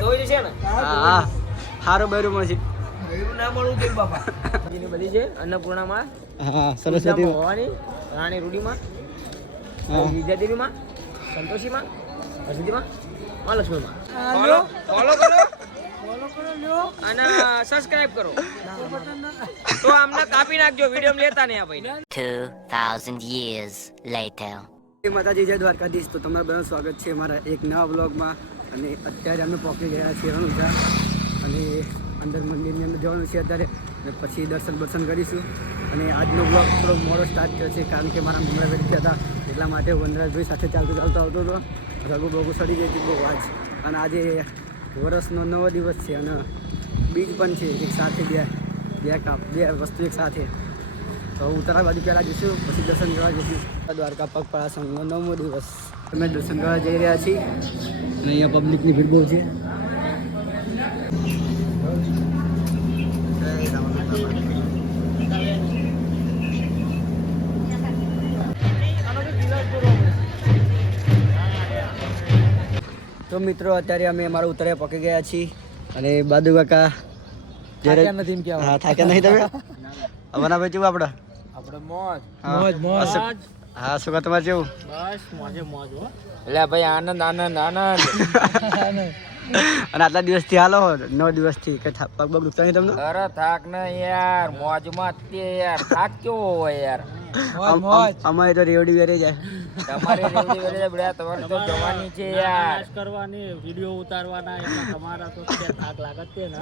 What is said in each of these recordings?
ધોઈ જશે ને? હા હારો બૈરું મળશે. એવું ના મળવું જોઈએ બાપા. એની બધી છે અન્નપૂર્ણામાં હા સરસ્વતી ભવાની રાણી રૂડીમાં હા. વિદ્યાદેવીમાં સંતોષીમાં હરસિદ્ધિમાં માં લક્ષ્મીમાં ફોલો ફોલો કરો અને સબસ્ક્રાઇબ કરો. તો આમને કાપી નાખજો વીડિયો લેતા નહીં આ ભાઈ 2,000 years later. માતાજી જય દ્વારકાધીશ. તો તમારું બધાનું સ્વાગત છે મારા એક નવા બ્લોગમાં અને અત્યારે અમે પહોંચી ગયા છીએ રણુજા. અને અંદર મંદિરની અંદર જવાનું છે અત્યારે. અને પછી દર્શન દર્શન કરીશું. અને આજનો બ્લોગ થોડો મોડો સ્ટાર્ટ થયો છે, કારણ કે મારા મમરા ગયા હતા. એટલા માટે વનરાજભાઈ સાથે ચાલતો ચાલતો આવતો હતો. રઘુ બગુ સડી ગઈ હતી, બહુ આજ. અને આજે વર્ષનો નવો દિવસ છે અને બીજ પણ છે, એક સાથે બે બે કાપ, બે વસ્તુ એક સાથે. તો ઉત્તરા બાજુ પહેલાં જઈશું, પછી દર્શન કરવા જઈશું. દ્વારકા પગપાળા સંઘનો નવમો દિવસ. અમે દર્શન કરવા જઈ રહ્યા છીએ. અને અહીંયા પબ્લિકની ભીડ બહુ છે. તો મિત્રો અત્યારે અમે અમારા ઉતરે પકી ગયા છીએ અને બાદુ કાકા જ્યારે થાક્યા નથી એમ હા થાક્યા નહીં તમે? અમારા ભાઈ કેવું આપણે? આપણે મોજ. મોજ મોજ. હા શું કહો તમારે જેવું? બસ મોજે મોજ હો. એટલે ભાઈ આનંદ આનંદ આનંદ. અને આટલા દિવસથી હાલો નવ દિવસથી કઈ થા- પગ પગ દુખતા નહીં તમને? અરે થાક ને યાર મોજમાં તે યાર થાક કેવો હોય યાર. અમ- અમ- અમારે તો રેવડી વેરે જાય. તમારે રેવડી જાય બડા તમારે તો જવાની છે યાર. કરવાની વીડિયો ઉતારવાના એટલે તમારા તો થાક લાગત છે ને.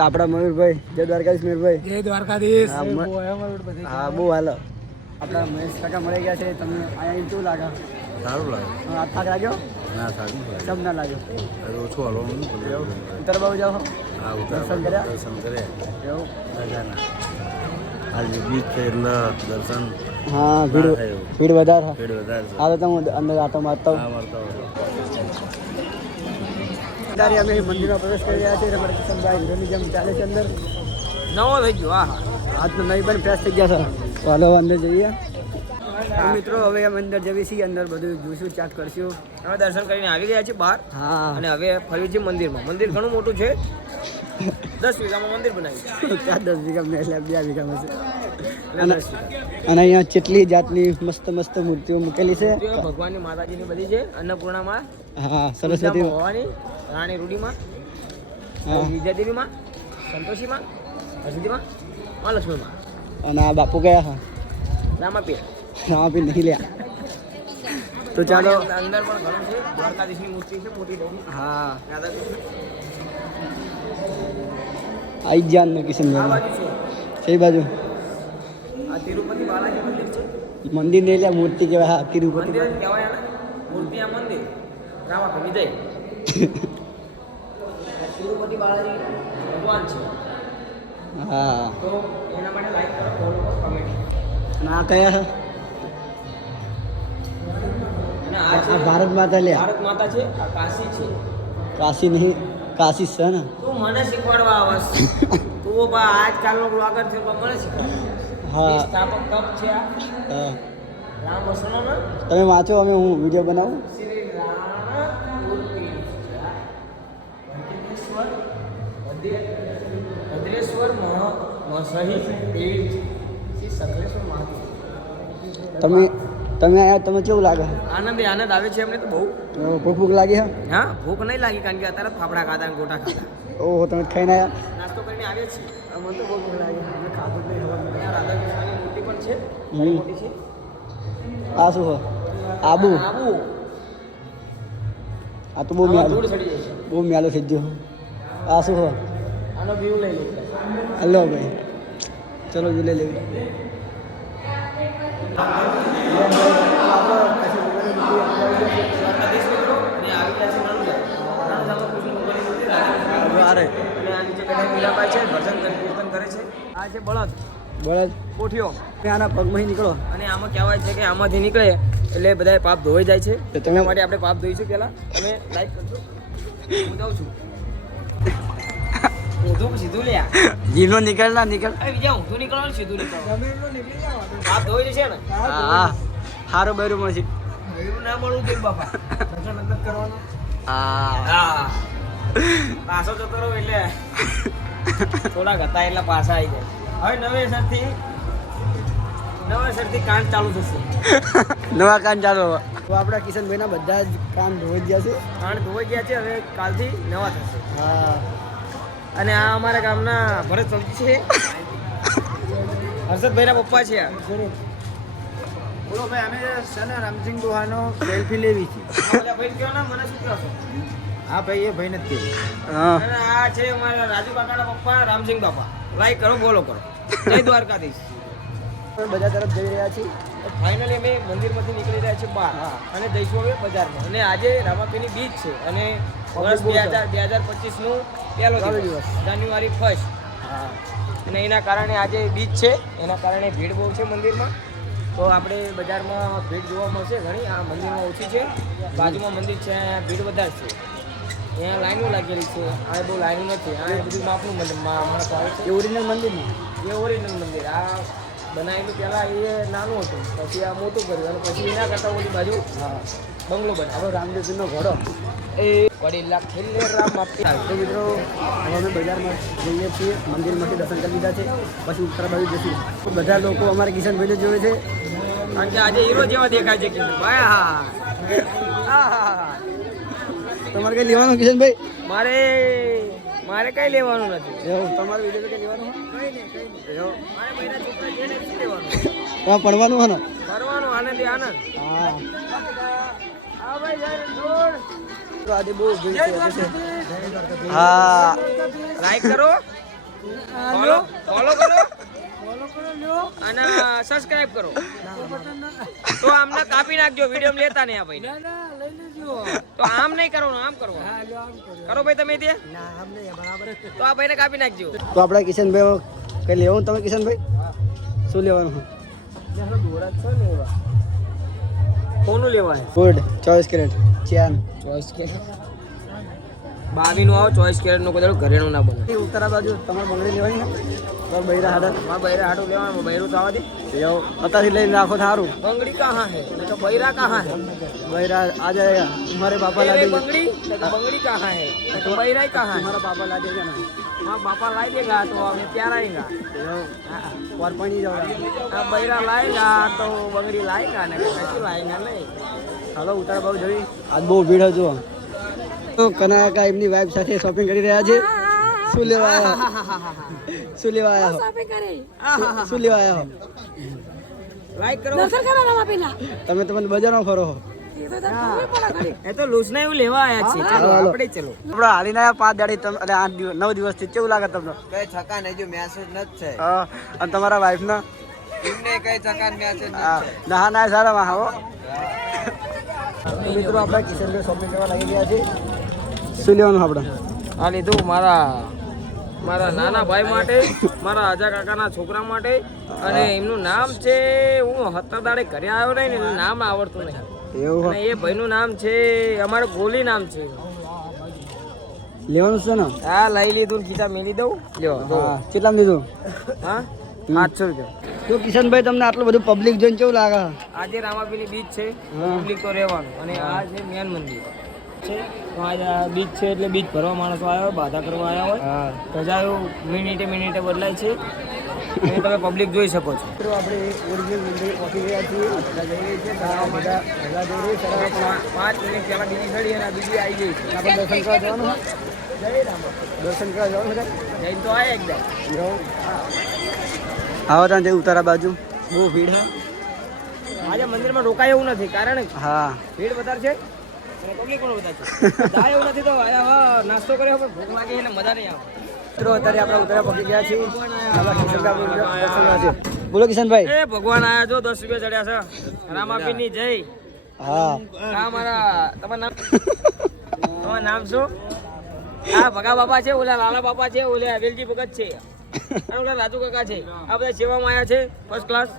આપડા મયુરભાઈ જય દ્વારકાધીશ મયુરભાઈ. જય દ્વારકાધીશ. હા બહુ હાલો. આપણા મહેશ કાકા મળી ગયા છે તમને અહીંયા કેવું લાગે? સારું લાગે. હા, થાક લાગ્યો? ના સારું લાગે સબ ના લાગ્યો? હવે ઓછું હલવાનું ઉત્તર બાજુ જાઓ. હા ઉતાર દર્શન કર્યા? દર્શન કરે એવું? મજાના. આજે બીજ છે એટલે દર્શન હા ભીડ ના થયું. ભીડ વધારે પેડ વધારે છે. હા તો તમે અંદર આટો મારતા આ વાર્તા અત્યારે અમે મંદિરમાં પ્રવેશ કરી રહ્યા છીએ અમારે કિશનભાઈ હીરોની જેમ ચાલે છે અંદર. નવો થઈ ગયો હા હા. આજનો નહીં પણ ફ્રેશ થઈ ગયા છે. હાલો અંદર જઈએ. મિત્રો હવે અમે અંદર જઈએ છીએ અંદર બધું જોઈશું ચાટ કરશું. અમે દર્શન કરીને આવી ગયા છીએ બહાર. હા. અને હવે ફરી છીએ મંદિરમાં. મંદિર ઘણું મોટું છે. દસ વીઘામાં મંદિર બનાવ્યું ચાર દસ વીઘા મેં એટલે બે વીઘામાં છે. અને અને અહીંયા કેટલી જાતની મસ્ત મસ્ત મૂર્તિઓ મૂકેલી છે. ભગવાનની માતાજીની બધી છે. અન્નપૂર્ણામાં હા સરસ્વતી ભવાની રાણી રૂડીમાં વિદ્યાદેવીમાં સંતોષીમાં હરસિદ્ધિમાં માં લક્ષ્મીમાં અને આ બાપુ કયા હા રામાપીર હા બી નહીં લ્યા તો ચાલો અંદર પણ ઘણું છે દ્વારકાધીશની મૂર્તિ છે મોટી બધી હા રાધાકૃષ્ણ આઈ જાન ને આ કિશનભાઈ બાજુ છે કઈ બાજુ આ તિરુપતિ બાલાજી મંદિર છે મંદિર નહીં લ્યા મૂર્તિ કહેવાય હા તિરુપતિ મંદિર જ કહેવાય આને મૂર્તિ આ મંદિર રામાપીર વિજય તિરુપતિ બાલાજી ભગવાન છે હા તો એના માટે લાઈક કરો ફોલો કરો કમેન્ટ અને આ કયા છે? આ ભારત માતા લે. ભારત માતા છે આ કાશી છે. કાશી નહીં કાશી છે ને? તું મને શીખવાડવા આવસ. તું બા આજકાલનો બ્લોગર છે બા મને શીખવાડ હા. સ્થાપક કપ છે આ. હા. રામ વસણોનો તમે વાંચો અમે હું વિડિયો બનાવું. તમે તમે આયા તમે કેવું લાગે? આનંદ આનંદ આવે છે અમને તો બહુ. ભૂખ ભૂખ લાગી હા? હા ભૂખ નહીં લાગી કારણ કે અત્યારે ફાફડા ખાતા અને ગોટા ખાતા ઓહો તમે ખાઈને આવ્યા નાસ્તો કરીને આવ્યા છીએ. મને તો બહુ ભૂખ લાગી. અમે ખાધું નહીં. ખબર રાધા કૃષ્ણની મૂર્તિ પણ છે. મોટી છે. આ શું હો? આબુ? આબુ. આ તો બહુ મ્યાલું. બહુ મ્યાલું થઈ ગયું. આ શું હો? આનો વ્યૂ લઈ લઈએ. હલો ભાઈ. ચલો જો લઈ લેવી અરે આ છે બળદ બળદ કોઠીઓ આના પગમાં નીકળો અને આમાં કહેવાય છે કે આમાંથી નીકળે એટલે બધા પાપ ધોઈ જાય છે. તેના માટે આપણે પાપ ધોઈશું પહેલા. તમે લાઈક કરજો. હું જાઉં છું. ઊંધું સીધું લે જીલો નીકળ ના નીકળ. અરે બીજા ઊંધું નીકળવાનું સીધું નીકળવાનું. પાપ ધોઈ જશે ને. હા હા સારું બૈરું મળશે. એવું ના મળવું કે બાપા. નજર નજર કરવાનું. હા. હા. પાછો જતો રહો એટલે થોડાક હતા એટલે પાછા આવી જાય. હવે નવેસરથી નવેસરથી કાંડ ચાલુ થશે. નવા કામ ચાલુ તો આપણા કિશનભાઈના બધા જ કામ ધોઈ ગયા છે. કાંડ ધોઈ ગયા છે હવે કાલથી નવા થશે. હા. અને આ અમારા ગામના ભરત સબ્જી છે. હર્ષદભાઈના પપ્પા છે. બોલો ભાઈ અમે છે ને રામસિંગ દોહાનો સેલ્ફી લેવી છે. ભાઈ કયો ને મને શું કહેશો? હા ભાઈ એ ભાઈ નથી અને આ છે અમારા રાજુ કાકાના પપ્પા રામસિંહ બાપા. લાઈક કરો બોલો કરો. જય દ્વારકાધીશ. બધા તરફ જઈ રહ્યા છીએ. ફાઇનલી અમે મંદિરમાંથી નીકળી રહ્યા છીએ બહાર. અને જઈશું હવે બજારમાં. અને આજે રામાપીની બીચ છે. અને વર્ષ બે હજાર બે હજાર પચીસનું પહેલો દિવસ. જાન્યુઆરી ફર્સ્ટ અને એના કારણે આજે બીચ છે. એના કારણે ભીડ બહુ છે મંદિરમાં. તો આપણે બજારમાં ભીડ જોવા મળશે ઘણી. આ મંદિરમાં ઓછી છે. બાજુમાં મંદિર છે અહીંયા ભીડ વધારે છે. અહીંયા લાઈનો લાગેલી છે. આ બહુ લાઈનો નથી. આ બધું માપનું મંદિર. ઓરિજિનલ મંદિર ને? એ ઓરિજિનલ મંદિર. આ બનાવેલું પહેલા એ નાનું હતું. પછી આ મોટું કર્યું અને પછી એના કરતાં ઓલી બાજુ બંગલો બનાવ્યો. હવે રામદેવજીનો ઘોડો. એ વડીલા છેલ્લે રામ આપી. તો મિત્રો હવે અમે બજારમાં જઈએ છીએ. મંદિરમાંથી દર્શન કરી લીધા છે. પછી ઉત્તર બાજુ જશું. બધા લોકો અમારે કિશનભાઈને જોવે છે. કારણ કે આજે હીરો જેવા દેખાય છે કે ભાઈ હા. તમારે કઈ લેવાનું કિશનભાઈ? મારે મારે કઈ લેવાનું નથી. તમારે વીડિયો કઈ લેવાનું કઈ નહીં કઈ નહીં. મારે મહિના છોકરા જેને શું લેવાનું? પડવાનું હોય પડવાનું ફરવાનું આનંદી આનંદ. હા. આ ભાઈ જય જોડ તો આજે બહુ ભીડ છે હા. લાઈક કરો. ફોલો ફોલો કરો. અને સબસ્ક્રાઇબ કરો. તો આમને કાપી નાખજો વીડિયો લેતા નહીં આ ભાઈ તો આમ નહીં કરવાનું આમ કરવાનું. કરો ભાઈ તમે તે તો આ ભાઈને કાપી નાખજો. તો આપણે કિશનભાઈ કઈ લેવાનું તમે કિશનભાઈ? શું લેવાનું? કોનું લેવાય? ફૂડ ચોવીસ કેરેટ ચેન ચોઈસ કેરેટ. બાવીનું આવો ચોઈસ કેરેટનું કોઈ ઘરેણું ના બને ઉત્તરા બાજુ તમારે બંગડી લેવાની ને? મારા બૈરા હાડે મારા બૈરા થવા દે. એવું? અત્યારથી લઈને રાખો સારું બંગડી કહા હે? તો બૈરા કહા હે. બૈરા આ મારે બાપા લાગે બંગડી? બંગડી કહા હે. તો બૈરા કહા મારા બાપા લાગે કે ના. બાપા લાઈ દેગા તો અમે પ્યાર આયેગા और पानी जाओ अब बૈરા લાયેગા તો બંગડી લાયેગા ને કશું લાયેગા નહીં હાલો ઉતાર બહુ જોઈ. આજ બહુ ભીડ હતો. તો કનાકા એમની વાઈફ સાથે શોપિંગ કરી રહ્યા છે. શું લેવા આવ્યા શું લેવા આવ્યા હો? શું- શું લેવા આવ્યા હો? લાઈક કરો. તમે તમને બજારમાં ફરો હો. એ તો લૂસના એવું લેવા આયા છે ચાલો આપણે ચલો. આપણે હાલીને આવ્યા પાંચ દાડી તમે આઠ દિવસ નવ દિવસથી કેવું લાગે તમને? કઈ થકાન હજુ મેસેજ નથી છે હા, અને તમારા વાઈફના એમને કઈ થકાન મેસેજ હા, ના ના સારા માં હો. મિત્રો આપણે કિશનભાઈ શોપિંગ કરવા લાગી ગયા છે. શું લેવાનું આપણે આ લીધું મારા મારા નાના ભાઈ માટે મારા આજા કાકાના છોકરા માટે અને એમનું નામ છે હું હતા દાડે ઘરે આવ્યો નહીં ને એનું નામ આવડતું નહીં. એવું અને એ ભાઈનું નામ છે અમારે ગોલી નામ છે. લેવાનું છે ને? હા લઈ લીધું ખીચા મેલી દઉં. લ્યો કેટલા લીધું? હા? આઠસો રૂપિયા. તો કિશનભાઈ તમને આટલું બધું પબ્લિક જોઈને કેવું લાગે? આજે રામાપીની બીચ છે પબ્લિક તો રહેવાનું. અને આ છે મેન મંદિર. છે તો આજે બીચ છે એટલે બીચ ભરવા માણસો આવ્યા હોય બાધા કરવા આવ્યા હોય. હા. ધજાઓ મિનિટે મિનિટે બદલાય છે. અને તમે પબ્લિક જોઈ શકો છો. મિત્રો આપણે ઓરિજિનલ મંદિર પહોંચી ગયા છીએ. બધા જઈ રહી છે બધા બધા બધા જઈ રહી છે પાંચ મિનિટ પહેલાં બીજી સડી અને બીજી આવી ગઈ. છે આપણે દર્શન કરવા જવાનું જય રામ દર્શન કરવા જવાનું બધા જઈને તો આયા એકદમ આવો ત્યાં જઈ ઉતારા બાજુ. બહુ ભીડ હા આજે મંદિરમાં રોકાય એવું નથી. કારણ હા. ભીડ વધારે છે. પબ્લિક પણ વધારે છે. જાય એવું નથી તો નાસ્તો કર્યો હવે ભૂખ લાગે એટલે મજા નહીં આવે. મિત્રો અત્યારે આપણે ઉતારા પહોંચી ગયા છીએ. બોલો કિશનભાઈ. એ ભગવાન આયા જો દસ રૂપિયા ચડ્યા છે. રામાપીરની જય. હા. આ મારા તમારું નામ? તમારું નામ શું? આ ભગા બાપા છે ઓલા લાલા બાપા છે ઓલા વેલજી ભગત છે. અને ઓલા રાજુ કાકા છે. આ બધા સેવામાં આવ્યા છે ફર્સ્ટ ક્લાસ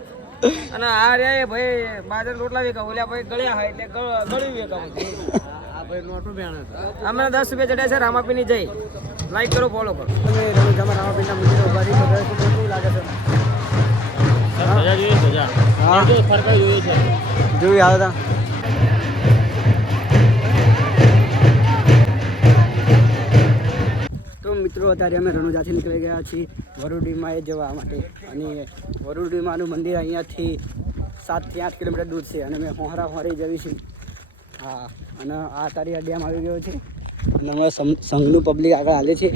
અને આ રહ્યા એ ભાઈ બાજર રોટલા વેકા ઓલા ભાઈ ગળ્યા હોય એટલે ગળ્યું વેકા અમે દસ રૂપિયા ચડ્યા છે રામાપીની જઈ લાઈક કરો ફોલો કરો. તમે રામાપીરના મંદિરે ઊભા રહી તો કેવું લાગે છે. સજા જોઈએ સજા મિત્રો અત્યારે અમે રણુજાથી નીકળી ગયા છીએ વરુડીમાં એ જવા માટે. અને વરુડીમાનું મંદિર અહીંયાથી સાતથી આઠ કિલોમીટર દૂર છે અને મેં હોહરા હોરી જવી છીએ. હા, અને આ તારી ડેમ આવી ગયો છે. અને અમારા સંઘનું પબ્લિક આગળ હાલે છે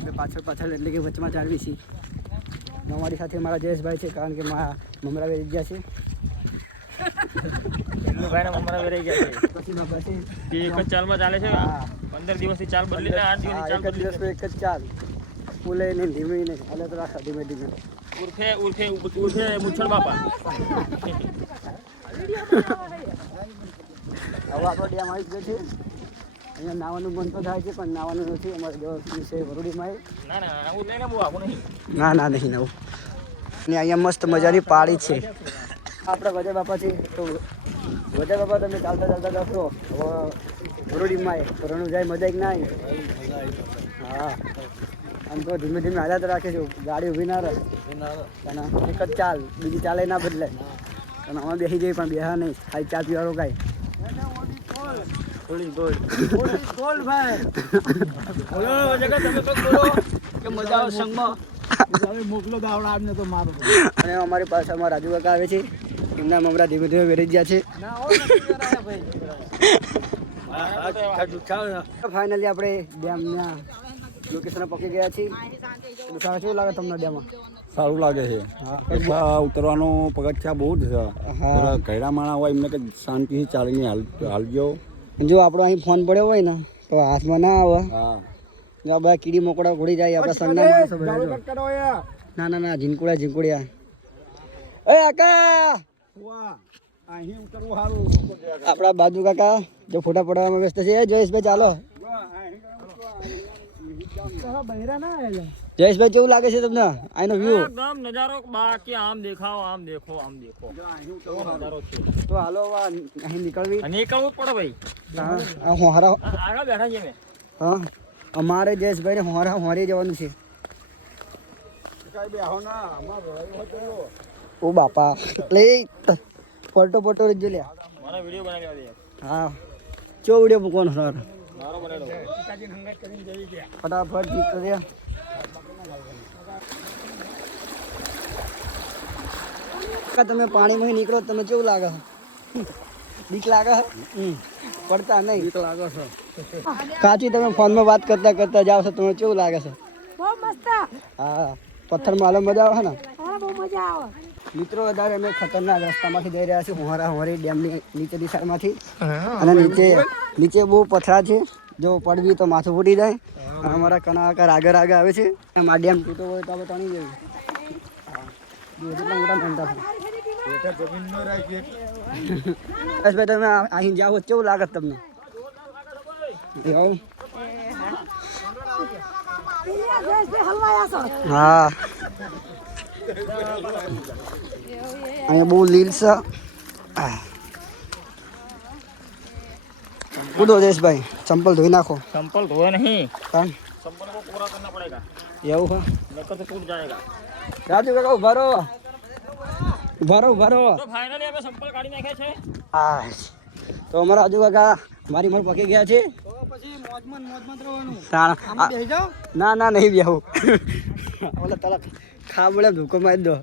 અમે પાછળ પાછળ એટલે કે વચમાં ચાલવી છીએ. અમારી સાથે મારા જયેશભાઈ છે, કારણ કે મારા મમરા વેરી ગયા છે. ભાઈને મમરા વેરાઈ ગયા છે. પછી બાપા તે એક જ ચાલમાં ચાલે છે? પંદર દિવસથી ચાલ બદલી ને આઠ દિવસની ચાલ બદલી દિવસનો એક જ ચાલ. ફૂલે નહીં ધીમે નહીં હાલે તો રાખા ધીમે ધીમે. ઉર્ફે ઉર્ફે ઉર્ફે મુછડ બાપા. હવે આપણો ડેમ આવી ગયો છે. અહીંયા નાવાનું મન તો થાય છે પણ નાવાનું નથી. અમારે દસ છે વરુડીમાં ના ના આવું લઈને બહુ આવું નહીં. ના ના નહીં નવું અને અહીંયા મસ્ત મજાની પાળી છે. આપણે વજય છે તો વજય બાપા તમે ચાલતા ચાલતા જશો. હવે માય તો જાય મજા એક ના હા. આમ તો ધીમે ધીમે હાલત રાખે છે ગાડી ઊભી ના રહે. અને એક જ ચાલ બીજી ચાલે ના બદલાય અને અમે બેસી જઈએ પણ બેહા નહીં. ખાલી ચા પીવાનો કાંઈ. ગોળ ભાઈ. મજા આવે અને અમારી પાસે અમારા રાજુ કાકા આવે છે. એમના મમરા ધીમે ધીમે વેરી ગયા છે. ફાઇનલી આપણે ડેમના લોકેશન પકી ગયા છીએ. કેવું લાગે તમને ડેમમાં? સારું લાગે છે. એટલા ઉતરવાનો પગથિયા બહુ જ છે. હા. ઘરડા માણા હોય એમને કે શાંતિથી ચાલીને હાલ હાલજો. જો આપણો અહીં ફોન પડ્યો હોય ને તો હાથમાં ના આવે. હા. જો બધા કીડી મોકડા ઘોડી જાય આપણા જો. ના ના ના ઝીંકુડા ઝીંકુડિયા. એ સારું આપણા બાજુ કાકા જો ફોટા પડાવવામાં વ્યસ્ત છે એ જયેશભાઈ ચાલો. જયેશભાઈ કેવું લાગે છે તમને? આનો વ્યૂ એકદમ નજારો બાકી આમ દેખાઓ આમ દેખો આમ દેખો. એવો નજારો છે. તો હાલો હવે અહીં નીકળવી. અને નીકળવું જ પડે ભાઈ. હા આ હોહરા આ- આગળ બેઠા છીએ અમે. હા અમારે જયેશભાઈને હોહરા હોરી જવાનું છે. ઓ બાપા લે ફોટો ફોટો જ લે મારા વીડિયો બનાવી દે હા ચો વીડિયો મૂકવાનો સર મારો બનેલો ફટાફટ નીકળ્યા કાકા, તમે પાણીમાં નીકળો તો તમે કેવું લાગે બીક લાગે હમ. પડતા નહીં બીક લાગે છે કાચી તમે ફોનમાં વાત કરતા કરતા જાઓ છો તમને કેવું લાગે છે બહુ મસ્ત હા પથ્થરમાં હાલો મજા આવે ને હા બહુ મજા આવે મિત્રો વધારે અમે ખતરનાક રસ્તામાંથી જઈ રહ્યા છીએ. હોરા હોરી ડેમની નીચે દિશામાંથી. અને નીચે નીચે બહુ પથરા છે. જો પડવી તો માથું ફૂટી જાય. અને અમારા કણાકાર આગળ આગળ આવે છે. એમ આ ડેમ તૂટો હોય તો આપણે તણી જઈએ હા. મોટા ધંધા છે. ભાઈ તમે અહીં જાઓ કેવું લાગે તમને? હા. અહીંયા બહુ લીલસા ઉડો દેશભાઈ ચંપલ ધોઈ નાખો. ચંપલ ધોવે નહીં. કામ ચંપલ કો પૂરા કરના પડેગા. એવું હા. નકર તો ટૂટ જાયેગા રાજુ કાકા ઊભા રહો. ઊભા રહો ઊભા રહો. તો ફાઇનલી અમે ચંપલ કાઢી નાખ્યા છે. હા. તો અમારા રાજુ કાકા મારી મર પકી ગયા છે. ના ના નહીં બેહું. ઓલા તલા ખાબડે ધોકો મારી દો.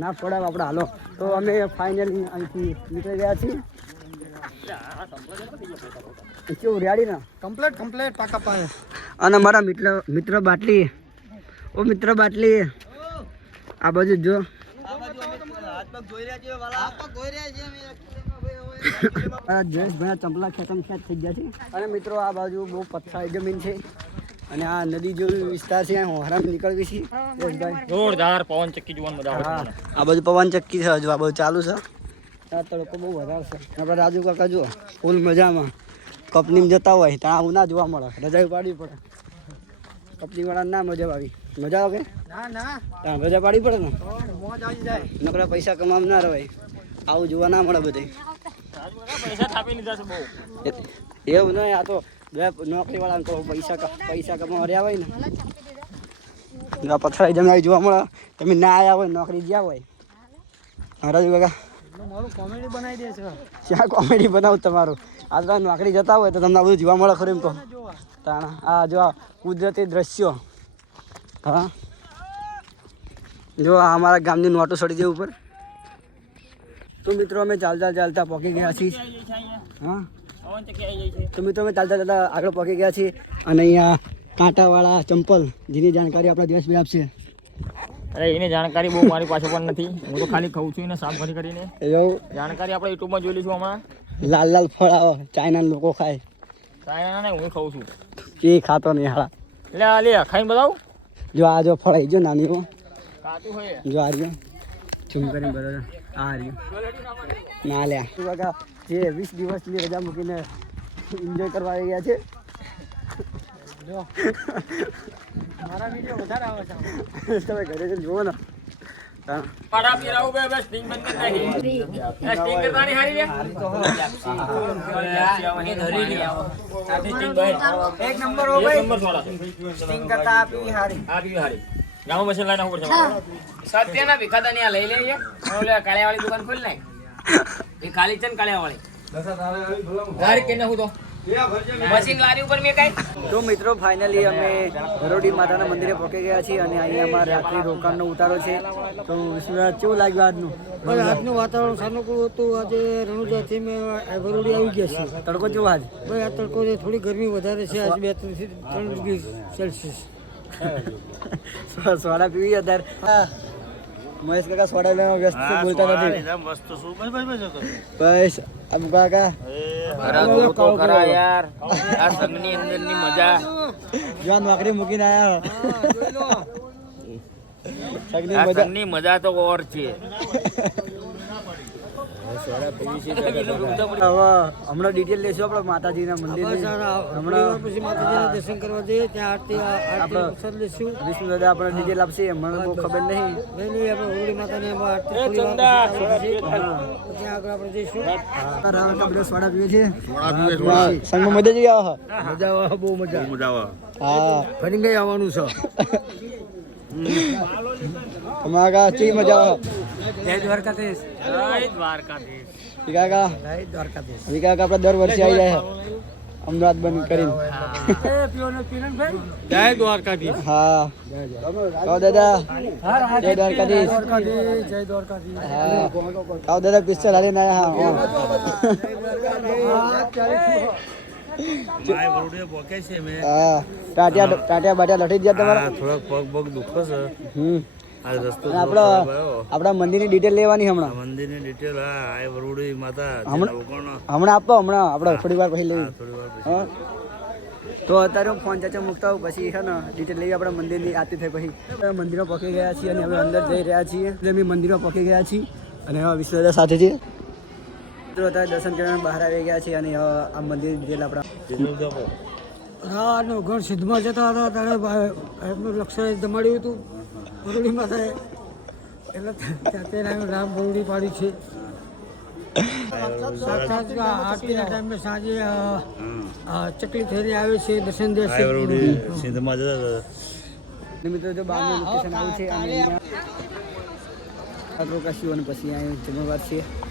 ના પડાવ આપણે હાલો. તો અમે ફાઇનલી અહીંથી નીકળી ગયા છીએ. કેવું રેડી ને? કમ્પ્લેટ કમ્પ્લેટ પાકા પાયે. અને મારા મિત્ર મિત્ર બાટલી. ઓ મિત્ર બાટલી. આ બાજુ જો. જયેશભાઈના ચંપલા ખેતમ ખેત થઈ ગયા છે. અને મિત્રો આ બાજુ બહુ પથ્થર જમીન છે. અને આ નદી જેવું વિસ્તાર છે અહીં હોરામ નીકળવી છે જોરદાર પવન ચક્કી જોવાનું મજા આવે હા. આ બધું પવન ચક્કી છે હજુ આ બધું ચાલુ છે. આ તડકો બહુ વધારે છે. આપણે રાજુ કાકા જુઓ ફૂલ મજામાં. કંપનીમાં જતા હોય ત્યાં આવું ના જોવા મળે. રજા પાડવી પડે. કંપનીવાળા ના મજા આવી. મજા આવે? કે ના. ના રજા પાડવી પડે ને? મોજ નકરા પૈસા કમાવા ના રહે આવું જોવા ના મળે બધે. પૈસા થાપી લીધા છે બહુ. એવું નહીં આ તો બે નોકરીવાળાને વાળા કહો પૈસા પૈસા કમાવા રહ્યા હોય ને. પથરાઈ જમાઈ જોવા મળે. તમે ના આવ્યા હોય નોકરી જ્યાં હોય. મહારાજ રાજુ કાકા કોમેડી બનાવી દે છે. ક્યાં કોમેડી બનાવું તમારું? આ તો નોકરી જતા હોય તો તમને બધું જોવા મળે ખરું એમ તો. તાણા આ જો આ કુદરતી દ્રશ્યો. હા? જો આ અમારા ગામની નોટો સડી જાય ઉપર. તો મિત્રો અમે ચાલતા ચાલતા પહોંચી ગયા છીએ. હા? તો મિત્રો અમે ચાલતા ચાલતા આગળ પહોંચી ગયા છીએ અને અહીંયા કાંટાવાળા ચંપલ જેની જાણકારી આપણા દિવસભાઈ આપશે. અરે એની જાણકારી બહુ મારી પાસે પણ નથી. હું તો ખાલી ખાઉં છું એને સાફ કરી કરીને. એવું જાણકારી આપણે યુટ્યુબમાં જોઈ લઈશું હમણાં. લાલ લાલ ફળ આવે ચાઇના લોકો ખાય. ચાઇના ને હું ખાઉં છું. એ ખાતો નહીં હાળા. એટલે આ લે ખાઈને બતાવું. જો આ જો ફળ આવી જો નાની જો આ રહ્યો. ચૂમ કરીને બરોબર આ રહ્યું. ના તું કાકા જે વીસ દિવસની રજા મૂકીને એન્જોય કરવા આવી ગયા છે. મારા વીડિયો વધારે આવે છે. તમે ઘરે જઈને જુઓ ને. પાડા પીરાવું બે બે સ્ટિંગ બંધ કરી નાખી. સ્ટિંગ કરવાની હારી રે એક નંબર હો ભાઈ. નંબર સોડા સ્ટિંગ કરતા આપી હારી. આપી હારી. ગામમાં મશીન લાઈન ઉપર છે સત્યના ભીખાદાની આ લઈ લઈએ. ઓલે કાળિયાવાળી દુકાન ખોલી નાખ. એ ખાલી છે ને કાળિયાવાળી ઘર કે હું તો? મશીન લારી ઉપર મેં કાંઈ તો મિત્રો ફાઇનલી અમે ભરોડી માતાના મંદિરે પહોંચી ગયા છીએ અને અહીંયા અમારે રાત્રિ રોકાણનો ઉતારો છે. તો વિશ્વરાજ કેવું લાગ્યું આજનું? ભાઈ આજનું વાતાવરણ સાનુકૂળ હતું. આજે રણુજાથી મેં ભરોડી આવી ગયા છે તડકો કેવો આજ? ભાઈ આ તડકો છે. થોડી ગરમી વધારે છે. આજે બે ત્રણથી ત્રણ ડિગ્રી સેલ્સિયસ. સોડા પીવી અત્યારે. હા. મહેશ કાકા સોડા લેવા વ્યસ્ત છે, બોલતા નથી. બસ આમ કાકા. યાર. આ અંદરની મજા. જો આ નોકરી મૂકીને આયા. સગની આ મજા સંઘની મજા તો ઓર છે. હવે હમણાં ડિટેલ લેશું આપણે માતાજીના મંદિર હમણાં હમણાં પછી માતાજીના દર્શન કરવા જઈએ ત્યાં આરતી આરતી આપણે- પ્રસાદ લઈશું વિષ્ણુ દાદા આપણે ડિટેલ આપશે મને બહુ ખબર નહીં. આપણે હોળી માતાની આરતી ત્યાં. આગળ આપણે જઈશું. રાવણ કા સોડા પીવે છે સંગમાં મજા જ આવે મજા આવે બહુ મજા મજા આવે. હા. ફરી ગઈ આવવાનું છે? અમારા ચી મજા આવે. જય દ્વારકાધીશ દ્વારકાધીશ વિકાકા જય દ્વારકાધીશ વિકાકા આપણે દર વર્ષે આવી જાય અમદાવાદ બંધ કરીને જય દ્વારકાધીશ હા કાવ દાદા જય દ્વારકાધીશ દ્વારકાધીશ જય દ્વારકાધીશ હા કાવ દાદા પિસ્તોલ હાલીને આયા માય વરુડીએ પોકે છે મેં હા ટાટિયા ટાટિયા બાટિયા લઠી ગયા તમારા થોડોક પગ પગ દુખો છે હમ આ રસ્તો અને આપણો આપણા મંદિરની ડિટેલ લેવાની હમણાં. મંદિરની ડિટેલ હા આ વરુડી માતા હમણાં- આપો હમણાં આપણે થોડી વાર પછી લેવી થોડી વાર તો અત્યારે હું ફોન ચાચા મૂકતા હોઉં પછી છે ને ડિટેલ લઈ આપણે મંદિરની આરતી થઈ પછી. મંદિરો મંદિરમાં પહોંચી ગયા છીએ અને હવે અંદર જઈ રહ્યા છીએ. એટલે અમે મંદિરમાં પકી ગયા છીએ અને હવે વિશ્વદાદા સાથે છીએ. મિત્રો અત્યારે દર્શન કરીને બહાર આવી ગયા છીએ અને આ મંદિર ડિટેલ આપણા રાનો ઘર સિદ્ધમાં જતા હતા ત્યારે એમનું લક્ષ્ય જમાડ્યું હતું. બરોડી માતાએ એટલે ત્યાં તેને રામ બરોડી છે. સાક્ષાત આરતીના ટાઈમે સાંજે ચકલી થઈને આવે છે દર્શન દે આ છે. વરુડી સિંધમાં જતા અને મિત્રો જો બહારનું લોકેશન આવું છે અને અહીંયા રોકાશું અને પછી જમણવાર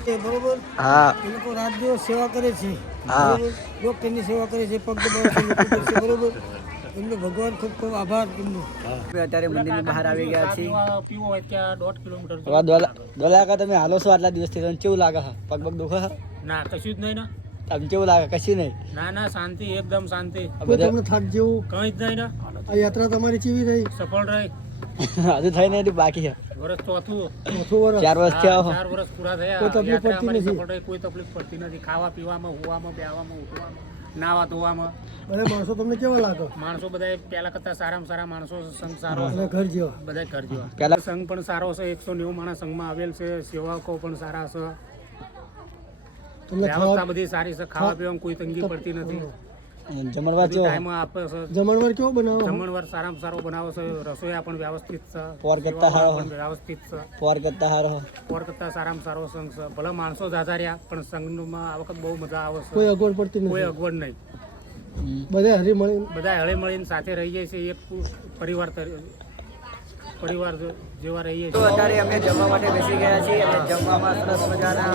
એ બરોબર? હા. એ લોકો રાત દિવસ સેવા કરે છે. હા. બરોબર? સેવા કરે છે પગ બરોબર? એમનો ભગવાન ખૂબ ખૂબ આભાર એમનો અમે અત્યારે મંદિરની બહાર આવી ગયા છીએ. પીવો અત્યારે દોઢ દોલા દોલાકા તમે હાલો છો આટલા દિવસથી તમને કેવું લાગે છે? પગ પગ દુખે છે? ના કશું જ નહીં ને. તમને કેવું લાગે? કશું નહીં? ના ના શાંતિ એકદમ શાંતિ. તમને થાક જેવું? કઈ જ નહીં ને. આ યાત્રા તમારી કેવી રહી? સફળ રહી. હજુ થઈ નહીં બાકી છે. વર્ષ ચોથું. ચોથું વર્ષ ચાર વર્ષ થયા ચાર વર્ષ પૂરા થયા. કોઈ તકલીફ પડતી નથી. સફળ રહી કોઈ તકલીફ પડતી નથી. ખાવા પીવામાં હોવામાં બેવામાં ઉઠવામાં. નાવા ધોવામાં બધા માણસો તમને કેવા લાગે? માણસો બધા પહેલા કરતા સારામાં સારા માણસો છે, સંઘ સારો. અને ઘર જેવા. બધા ઘર જેવા. પહેલા સંઘ પણ સારો છે એકસો નેવું માણસ સંઘમાં આવેલ છે સેવકો પણ સારા છે. વ્યવસ્થા બધી સારી છે ખાવા પીવામાં કોઈ તંગી પડતી નથી. જમણવાર બધી ટાઈમ આપે છે. જમણવાર કેવો બનાવો? જમણવાર સારામાં સારો બનાવો છે. રસોઈયા પણ વ્યવસ્થિત છે. પોર કરતા હારો. વ્યવસ્થિત છે. પોર કરતા હારો. પોર કરતા સારામાં સારો સંઘ છે. ભલે માણસો જાજાર્યા પણ સંઘમાં આ વખત બહુ મજા આવે કોઈ અગવડ પડતી કોઈ અગવડ નહીં. બધા હળી મળી બધા હળી મળીને સાથે રહીએ છીએ. એક પરિવાર પરિવાર જેવા રહીએ તો છીએ અત્યારે અમે જમવા માટે બેસી ગયા છીએ અને જમવામાં સરસ મજાના